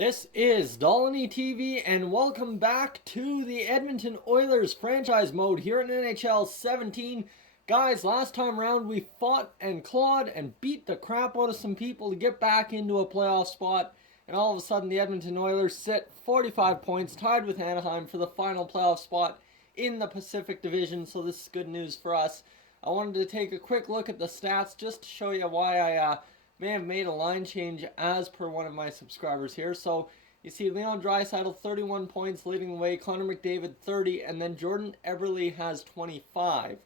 This is Dolany TV, and welcome back to the Edmonton Oilers franchise mode here in NHL 17. Guys, last time around we fought and clawed and beat the crap out of some people to get back into a playoff spot, and all of a sudden the Edmonton Oilers sit 45 points, tied with Anaheim for the final playoff spot in the Pacific Division, so this is good news for us. I wanted to take a quick look at the stats just to show you why I may have made a line change as per one of my subscribers here. So you see Leon Draisaitl 31 points leading the way, Connor McDavid 30, and then Jordan Eberle has 25.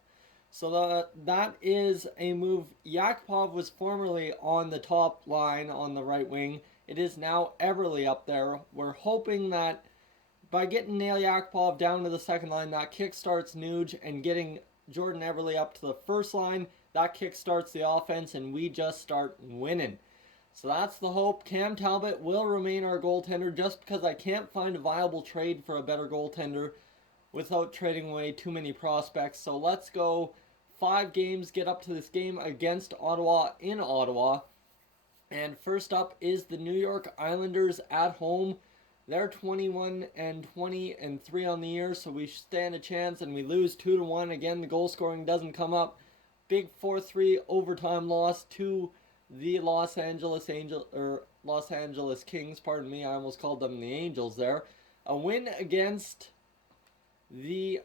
So that is a move. Yakupov was formerly on the top line on the right wing. It is now Eberle up there. We're hoping that by getting Nail Yakupov down to the second line, that kickstarts Nuge, and getting Jordan Eberle up to the first line, that kickstarts the offense, and we just start winning. So that's the hope. Cam Talbot will remain our goaltender just because I can't find a viable trade for a better goaltender without trading away too many prospects. So let's go 5 games, get up to this game against Ottawa in Ottawa. And first up is the New York Islanders at home. They're 21-20-3 on the year, so we stand a chance, and we lose 2-1. Again, the goal scoring doesn't come up. Big 4-3 overtime loss to the Los Angeles Kings. Pardon me, I almost called them the Angels there. A win against the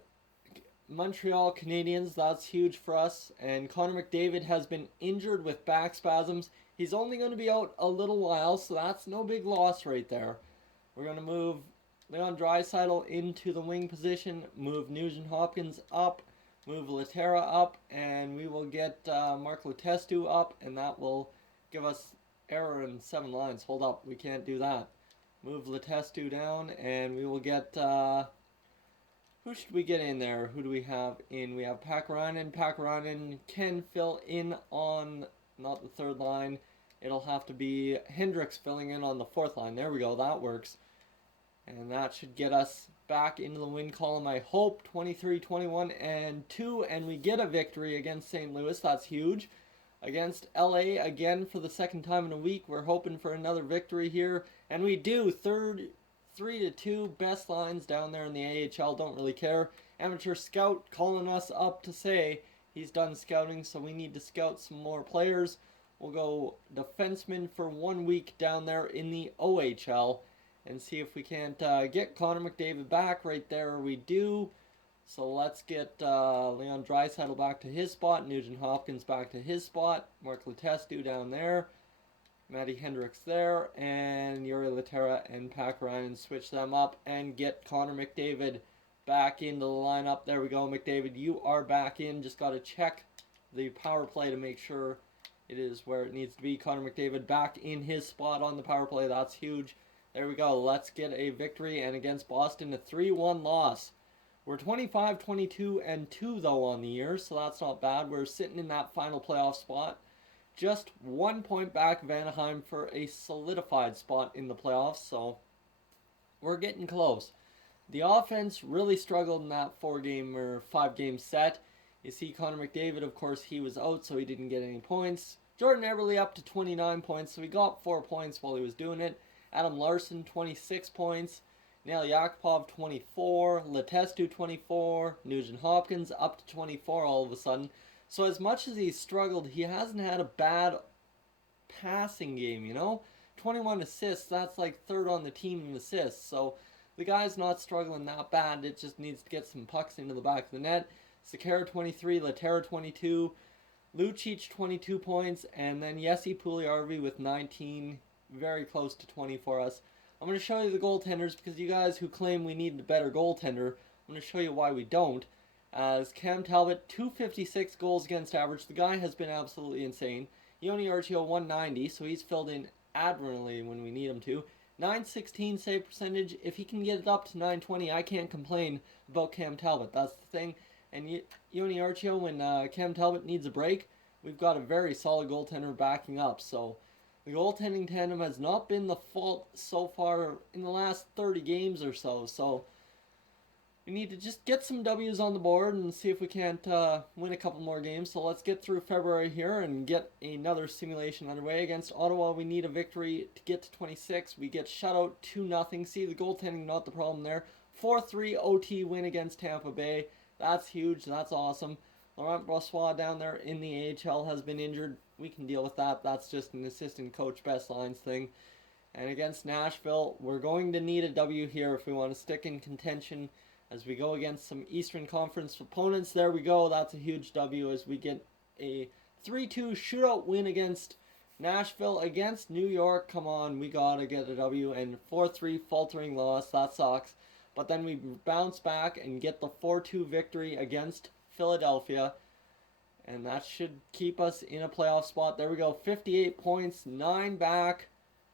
Montreal Canadiens. That's huge for us. And Connor McDavid has been injured with back spasms. He's only going to be out a little while, so that's no big loss right there. We're going to move Leon Draisaitl into the wing position, move Nugent Hopkins up, move Laterra up, and we will get Mark Letestu up, and that will give us error in 7 lines. Hold up, we can't do that. Move Letestu down, and we will get, who should we get in there? Who do we have in? We have Pakarainen. Pakarainen can fill in on, not the third line. It'll have to be Hendricks filling in on the 4th line. There we go, that works. And that should get us back into the win column, I hope. 23-21-2, and we get a victory against St. Louis. That's huge. Against LA, again, for the second time in a week. We're hoping for another victory here. And we do. 3-2, best lines down there in the AHL. Don't really care. Amateur scout calling us up to say he's done scouting, so we need to scout some more players. We'll go defenseman for 1 week down there in the OHL and see if we can't get Connor McDavid back. Right there we do. So let's get Leon Draisaitl back to his spot, Nugent Hopkins back to his spot, Mark Letestu down there, Matty Hendricks there, and Yuri Laterra and Pakarainen switch them up and get Connor McDavid back into the lineup. There we go, McDavid, you are back in. Just got to check the power play to make sure it is where it needs to be. Connor McDavid back in his spot on the power play. That's huge. There we go. Let's get a victory, and against Boston, a 3-1 loss. We're 25-22-2 though on the year, so that's not bad. We're sitting in that final playoff spot. Just 1 point back of Anaheim for a solidified spot in the playoffs, so we're getting close. The offense really struggled in that 4-game or 5-game set. You see Connor McDavid, of course, he was out, so he didn't get any points. Jordan Eberle up to 29 points, so he got 4 points while he was doing it. Adam Larson, 26 points. Nail Yakupov, 24. Letestu, 24. Nugent Hopkins up to 24 all of a sudden. So as much as he struggled, he hasn't had a bad passing game, you know? 21 assists, that's like 3rd on the team in assists. So the guy's not struggling that bad. It just needs to get some pucks into the back of the net. Sakara, 23. Laterra, 22. Lucic, 22 points. And then Jesse Puljujärvi with 19. Very close to 20 for us. I'm going to show you the goaltenders because you guys who claim we need a better goaltender, I'm going to show you why we don't. As Cam Talbot, 256 goals against average. The guy has been absolutely insane. Yoni Archio, 190, so he's filled in admirably when we need him to. 916 save percentage. If he can get it up to 920, I can't complain about Cam Talbot. That's the thing. And Yoni Archio, when Cam Talbot needs a break, we've got a very solid goaltender backing up. So the goaltending tandem has not been the fault so far in the last 30 games or so. So we need to just get some W's on the board and see if we can't win a couple more games. So let's get through February here and get another simulation underway. Against Ottawa, we need a victory to get to 26. We get shut out 2-0. See, the goaltending, not the problem there. 4-3 OT win against Tampa Bay. That's huge. That's awesome. Laurent Brossoit down there in the AHL has been injured. We can deal with that. That's just an assistant coach best lines thing. And against Nashville, we're going to need a W here if we want to stick in contention as we go against some Eastern Conference opponents. There we go. That's a huge W as we get a 3-2 shootout win against Nashville. Against New York, come on, we got to get a W. And 4-3 faltering loss. That sucks. But then we bounce back and get the 4-2 victory against Philadelphia. And that should keep us in a playoff spot. There we go. 58 points, 9 back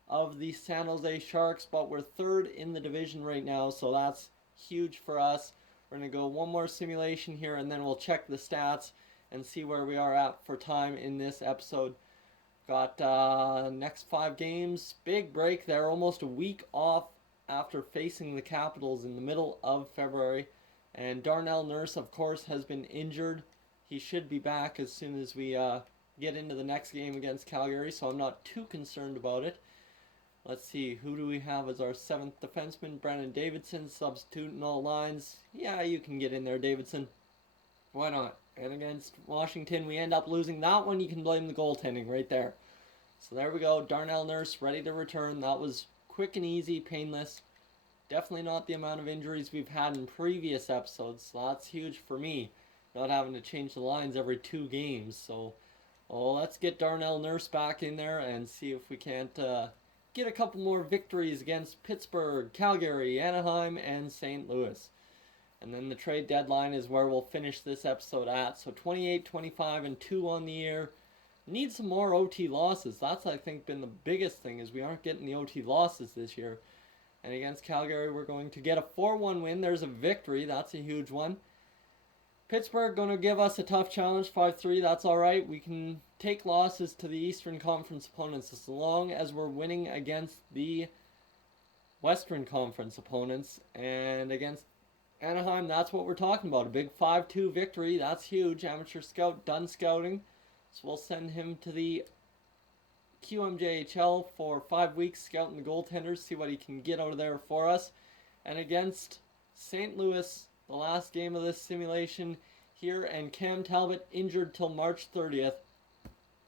of the San Jose Sharks. But we're third in the division right now, so that's huge for us. We're going to go one more simulation here, and then we'll check the stats and see where we are at for time in this episode. Got next 5 games. Big break there. Almost a week off after facing the Capitals in the middle of February. And Darnell Nurse, of course, has been injured. He should be back as soon as we get into the next game against Calgary, so I'm not too concerned about it. Let's see, who do we have as our 7th defenseman? Brandon Davidson, substitute in all lines. Yeah, you can get in there, Davidson. Why not? And against Washington, we end up losing that one. You can blame the goaltending right there. So there we go. Darnell Nurse ready to return. That was quick and easy, painless. Definitely not the amount of injuries we've had in previous episodes. So that's huge for me, not having to change the lines every 2 games. So let's get Darnell Nurse back in there and see if we can't get a couple more victories against Pittsburgh, Calgary, Anaheim, and St. Louis. And then the trade deadline is where we'll finish this episode at. So 28, 25, and 2 on the year. Need some more OT losses. That's, I think, been the biggest thing, is we aren't getting the OT losses this year. And against Calgary, we're going to get a 4-1 win. There's a victory. That's a huge one. Pittsburgh going to give us a tough challenge, 5-3. That's all right. We can take losses to the Eastern Conference opponents as long as we're winning against the Western Conference opponents. And against Anaheim, that's what we're talking about. A big 5-2 victory. That's huge. Amateur scout done scouting. So we'll send him to the QMJHL for 5 weeks scouting the goaltenders, see what he can get out of there for us. And against St. Louis, the last game of this simulation here, and Cam Talbot injured till March 30th.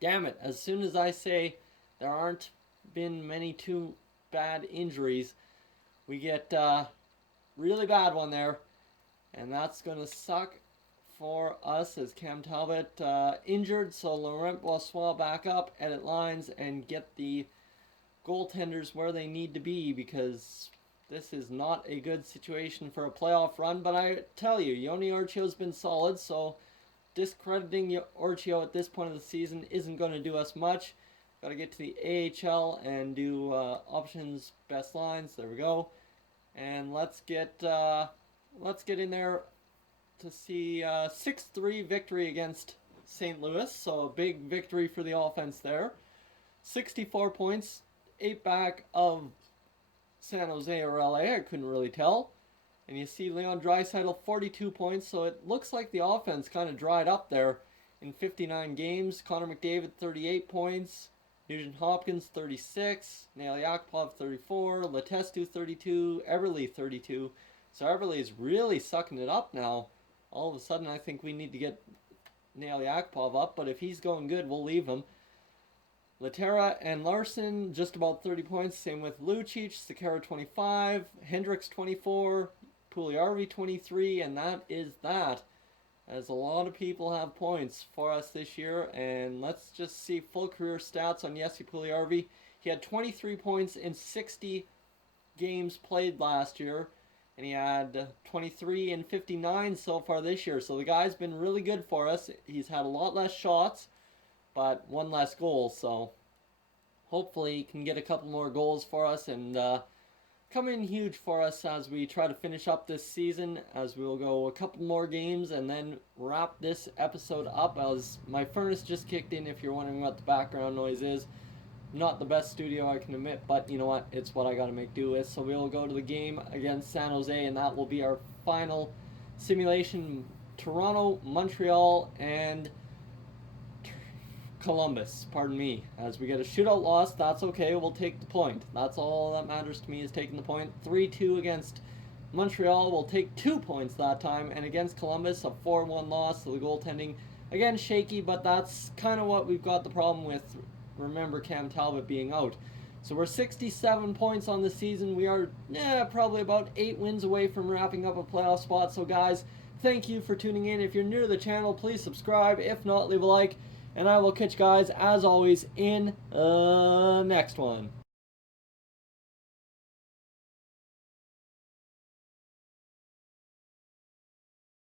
Damn it, as soon as I say there aren't been many too bad injuries, we get really bad one there. And that's going to suck for us as Cam Talbot injured. So Laurent Brossoit back up, edit lines, and get the goaltenders where they need to be, because this is not a good situation for a playoff run. But I tell you, Yoni Orchio's been solid, so discrediting Orchio at this point of the season isn't going to do us much. Got to get to the AHL and do options, best lines. There we go. And let's get in there to see 6-3 victory against St. Louis. So a big victory for the offense there. 64 points, 8 back of San Jose or LA. I couldn't really tell. And you see Leon Draisaitl 42 points. So it looks like the offense kind of dried up there in 59 games. Connor McDavid 38 points. Nugent Hopkins 36. Nail Yakupov 34. Letestu 32. Eberle 32. So Eberle is really sucking it up now. All of a sudden, I think we need to get Nail Yakupov up, but if he's going good, we'll leave him. Laterra and Larson, just about 30 points. Same with Lucic, Sekera 25, Hendricks 24, Puljujärvi 23, and that is that. As a lot of people have points for us this year, and let's just see full career stats on Jesse Puljujärvi. He had 23 points in 60 games played last year. And he had 23 and 59 so far this year. So the guy's been really good for us. He's had a lot less shots, but 1 less goal. So hopefully he can get a couple more goals for us and come in huge for us as we try to finish up this season. As we'll go a couple more games and then wrap this episode up. As my furnace just kicked in, if you're wondering what the background noise is. Not the best studio, I can admit, but you know what? It's what I got to make do with. So we'll go to the game against San Jose, and that will be our final simulation. Toronto, Montreal, and Columbus, pardon me. As we get a shootout loss, that's okay. We'll take the point. That's all that matters to me, is taking the point. 3-2 against Montreal. We'll take 2 points that time. And against Columbus, a 4-1 loss. So the goaltending, again, shaky, but that's kind of what we've got the problem with. Remember Cam Talbot being out. So we're 67 points on the season. We are probably about 8 wins away from wrapping up a playoff spot. So guys, thank you for tuning in. If you're new to the channel, please subscribe. If not, leave a like. And I will catch you guys, as always, in the next one.